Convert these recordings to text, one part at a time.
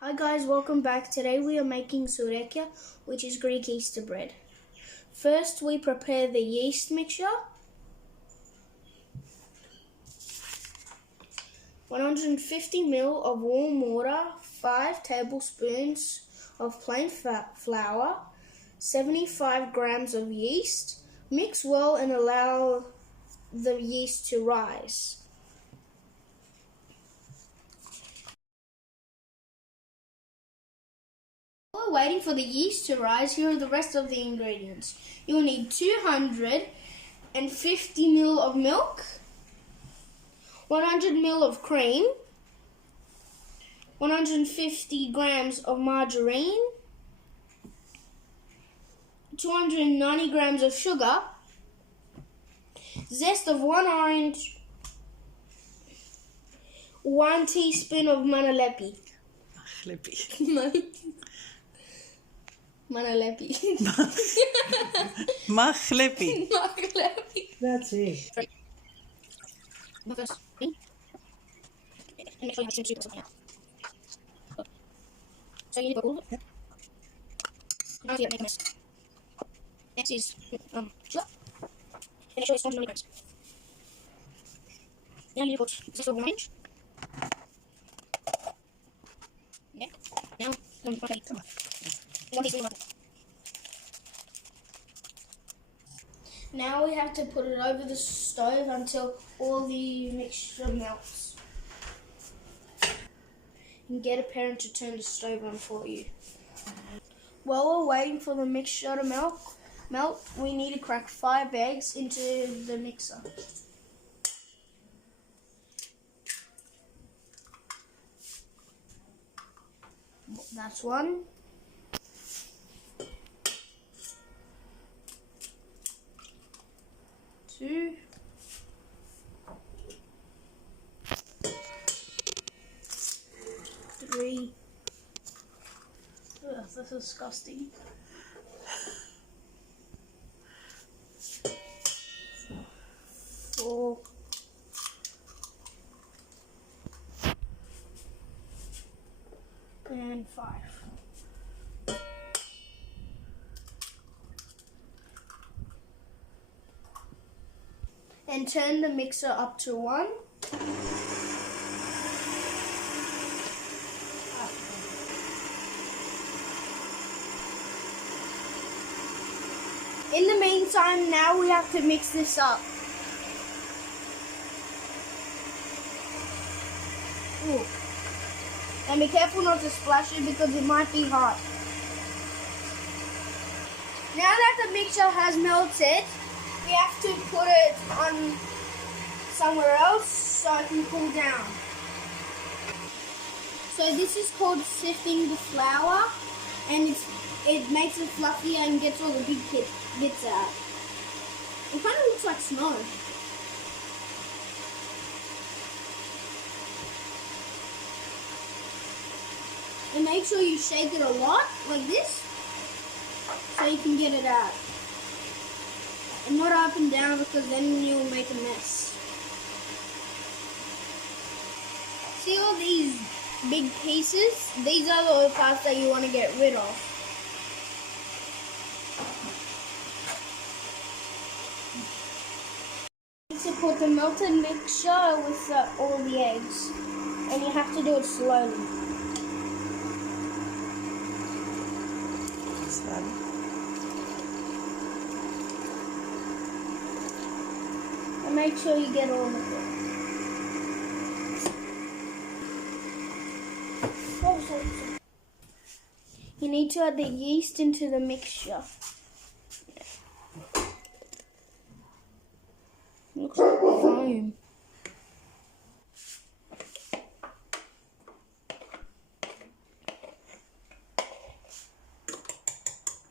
Hi guys, welcome back. Today we are making ΤΣΟΥΡΕΚΙΑ, which is Greek Easter bread. First we prepare the yeast mixture. 150 ml of warm water, 5 tablespoons of plain flour, 75 grams of yeast. Mix well and allow the yeast to rise. While waiting for the yeast to rise, here are the rest of the ingredients. You'll need 250 ml of milk, 100 ml of cream, 150 grams of margarine, 290 grams of sugar, zest of 1 orange, 1 teaspoon of manalepi. Manalepi. Machlepi. That's it. First, make sure you have something out. So you need to bowl. Yep. Now you make a mess. Next is sugar. Make sure it's 290 grams. Now you need to put zest of orange. Okay. Now, okay. Come on. 1 teaspoon of butter. Now we have to put it over the stove until all the mixture melts. And get a parent to turn the stove on for you. While we're waiting for the mixture to melt, we need to crack 5 eggs into the mixer. That's 1. 2. 3. Ugh, that's disgusting. 4. And 5. And turn the mixer up to 1. In the meantime, now we have to mix this up. Ooh. And be careful not to splash it because it might be hot. Now that the mixture has melted, we have to put it on somewhere else so it can cool down. So this is called sifting the flour, and it makes it fluffier and gets all the big bits out. It kind of looks like snow. And make sure you shake it a lot, like this, so you can get it out. And not up and down because then you'll make a mess. See all these big pieces? These are the parts that you want to get rid of. You need to put the melted mixture with all the eggs. And you have to do it slowly. And make sure you get all of it. You need to add the yeast into the mixture. Looks like foam.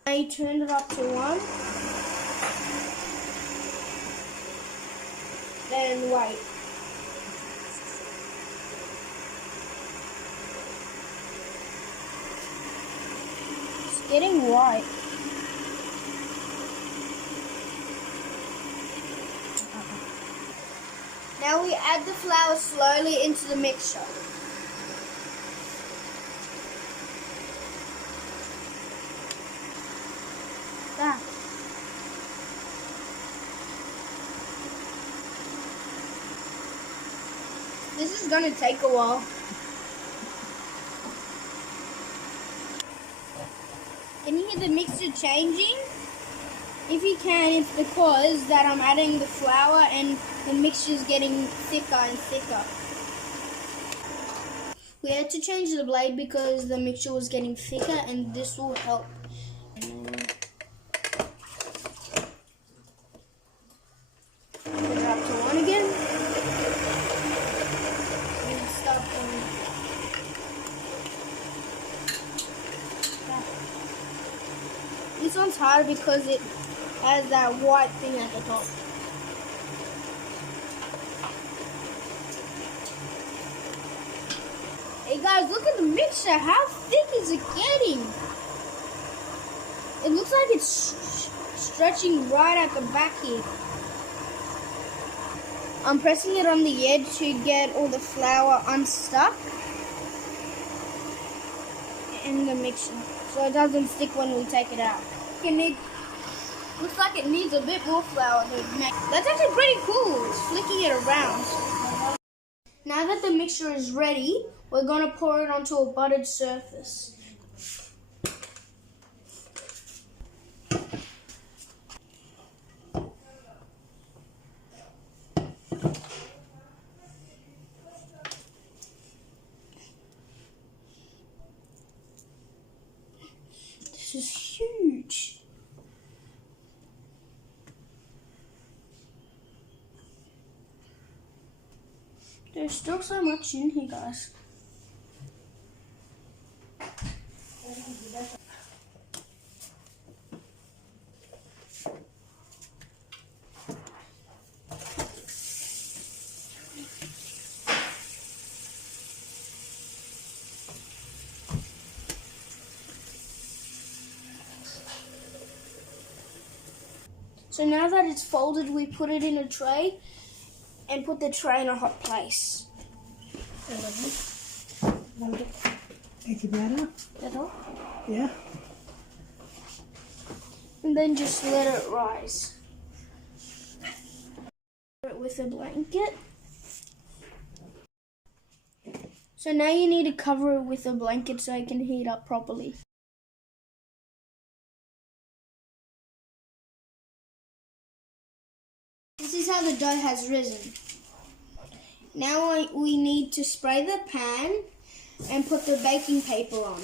Now you turn it up to 1. Then wait. It's getting white. Now we add the flour slowly into the mixture. This is gonna take a while. Can you hear the mixture changing? If you can, it's because that I'm adding the flour and the mixture's getting thicker and thicker. We had to change the blade because the mixture was getting thicker, and this will help. Put it up to 1 again. And stop going. This one's hard because it has that white thing at the top. Hey guys, look at the mixture. How thick is it getting? It looks like it's stretching right at the back here. I'm pressing it on the edge to get all the flour unstuck in the mixture, so it doesn't stick when we take it out. Looks like it needs a bit more flour to make. That's actually pretty cool. It's flicking it around. Now that the mixture is ready, we're going to pour it onto a buttered surface. This is huge. There's still so much in here, guys. So now that it's folded, we put it in a tray and put the tray in a hot place. Take it better? Better? Yeah. And then just let it rise. Cover it with a blanket. So now you need to cover it with a blanket so it can heat up properly. This is how the dough has risen. Now we need to spray the pan and put the baking paper on.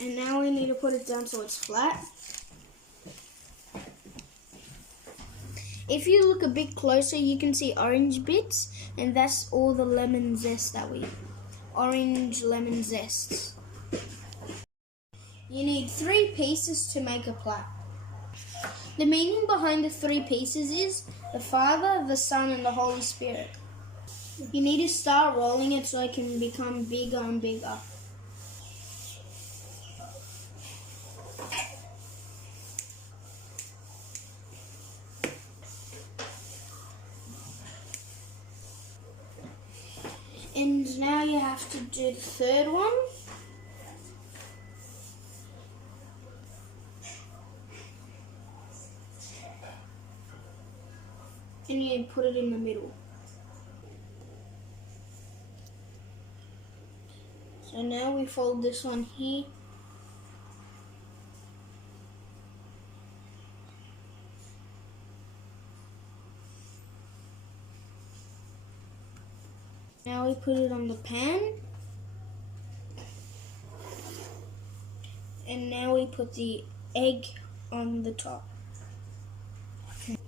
And now we need to put it down so it's flat. If you look a bit closer, you can see orange bits, and that's all the lemon zest that orange lemon zests. You need 3 pieces to make a plait. The meaning behind the 3 pieces is the Father, the Son, and the Holy Spirit. You need to start rolling it so it can become bigger and bigger. And now you have to do the 3rd one. And you put it in the middle. So now we fold this one here. Now we put it on the pan. And now we put the egg on the top. Okay.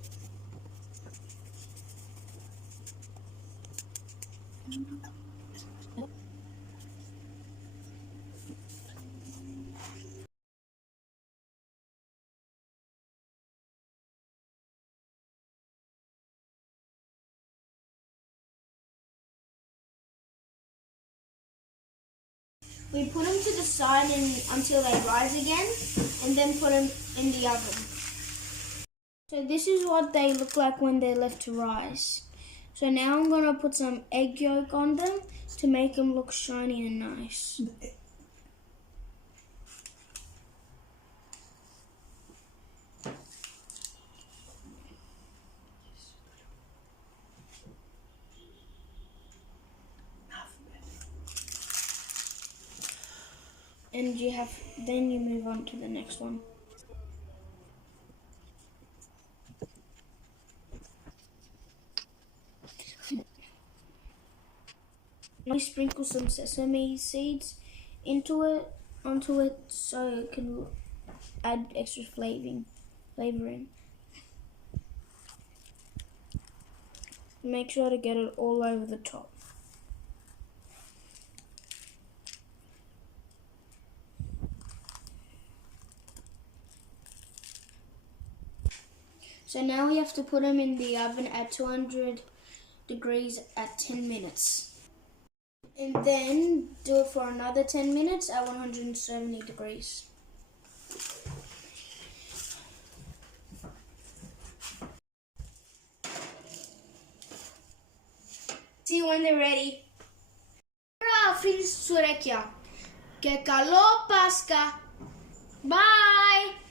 We put them to the side until they rise again, and then put them in the oven. So this is what they look like when they're left to rise. So now I'm going to put some egg yolk on them to make them look shiny and nice. and then you move on to the next one. Now we sprinkle some sesame seeds onto it so it can add extra flavoring. Make sure to get it all over the top. So now we have to put them in the oven at 200 degrees at 10 minutes. And then do it for another 10 minutes at 170 degrees. See you when they're ready. Φίλοι του Τσουρέκια. Και καλό Πάσχα. Bye!